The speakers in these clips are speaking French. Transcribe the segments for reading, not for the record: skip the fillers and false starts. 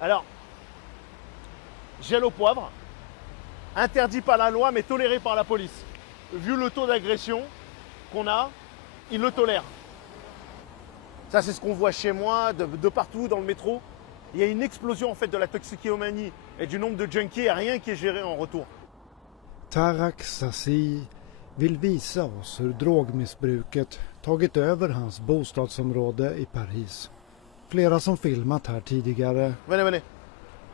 Alors, gel au poivre, interdit par la loi mais toléré par la police. Vu le taux d'agression qu'on a, ils le tolèrent. Ça, c'est ce qu'on voit chez moi, de partout dans le métro. Il y a une explosion en fait de la toxicomanie et du nombre de junkies et rien qui est géré en retour. Tarak Sassi vill visa oss hur drogmissbruket tagit över hans bostadsområde i Paris. Flera som filmat här tidigare Venez.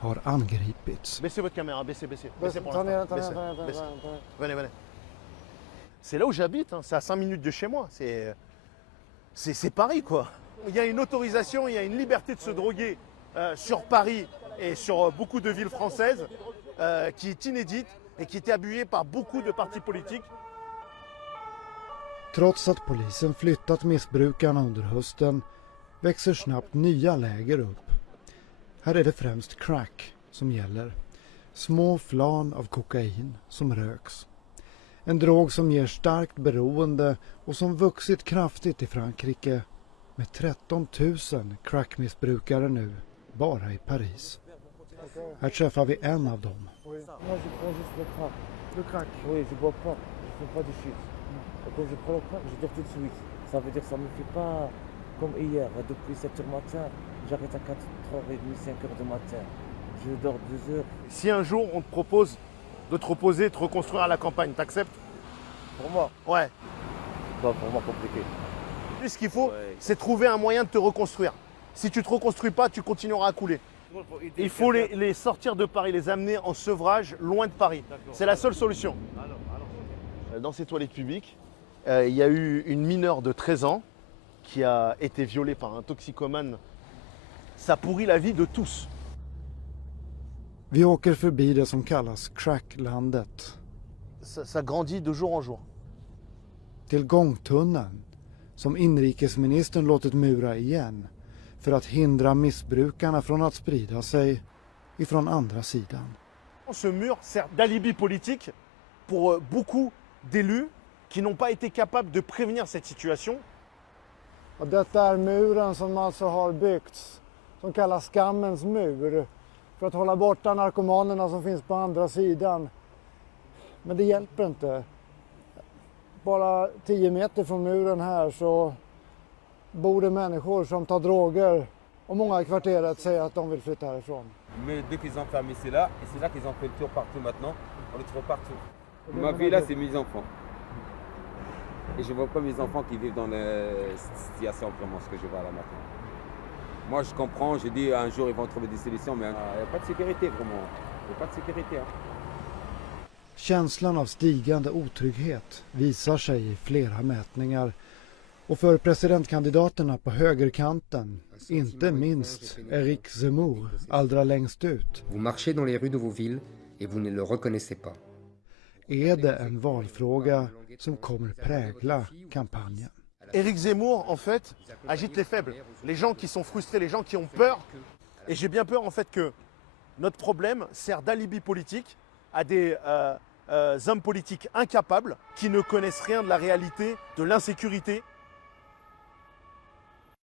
har angripits. Baissez votre caméra, baissez pour Attendez, l'instant. Baissez. Venez. C'est là où j'habite, hein. C'est à 5 minutes de chez moi. C'est Paris, quoi. Il y a une autorisation, il y a une liberté de se droguer sur Paris et sur beaucoup de villes françaises qui est inédite et qui est abusée par beaucoup de partis politiques. Trots att polisen flyttat missbrukarna under hösten växer snabbt nya läger upp. Här är det främst crack som gäller. Små flan av kokain som röks. En drog som ger starkt beroende och som vuxit kraftigt i Frankrike med 13 000 crackmissbrukare nu bara i Paris. Här träffar vi en av dem. Moi, je prends juste le crack. Le crack? Oui, je bois pas. Je fais pas de shit. Et quand je prends le crack, je dors tout de suite. Ça veut dire que ça me fait pas comme hier. Depuis 7h matin, j'arrête à 4h30, 5h du matin. Je dors 2 heures. Si un jour on te propose de te reposer, de te reconstruire à la campagne, t'acceptes? Pour moi? Ouais. Bah, pour moi, compliqué. Ce qu'il faut, c'est trouver un moyen de te reconstruire. Si tu ne te reconstruis pas, tu continueras à couler. Il faut les sortir de Paris, les amener en sevrage, loin de Paris. C'est la seule solution. Dans ces toilettes publiques, il y a eu une mineure de 13 ans qui a été violée par un toxicomane. Ça pourrit la vie de tous. Vi åker förbi det som kallas cracklandet. Ça grandit de jour en jour. Till gångtunneln som inrikesministern låtit mura igen för att hindra missbrukarna från att sprida sig ifrån andra sidan. Ce mur sert d'alibi politique pour beaucoup d'élus qui n'ont pas été capables de prévenir cette situation. Och detta är muren som alltså har byggts, som kallas skammens mur, för att hålla borta narkomanerna som finns på andra sidan. Men det hjälper inte. Bara 10 meter från muren här så bor det människor som tar droger och många i kvarteret säger att de vill flytta härifrån. Mais dès qu'ils ont fermé c'est là, et c'est là qu'ils ont fait le tour partout maintenant, on les trouve partout. Ma vie là, c'est mes enfants. Et je vois pas mes enfants qui vivent dans cette situation vraiment, ce que je vois là maintenant. Moi je comprends, je dis un jour ils vont trouver des solutions, mais il n'y a pas de sécurité vraiment. Il n'y a pas de sécurité. Hein. Känslan av stigande otrygghet visar sig i flera mätningar. Och för presidentkandidaterna på högerkanten, inte minst Éric Zemmour, allra längst ut. Vous marchez dans les rues de vos villes et vous ne le reconnaissez pas. Är det en valfråga som kommer prägla kampanjen? Éric Zemmour, en fait, agite les faibles. Les gens qui sont frustrés, les gens qui ont peur. Et j'ai bien peur, en fait, que notre problème sert d'alibi politique à des hommes politiques incapables qui ne connaissent rien de la réalité, de l'insécurité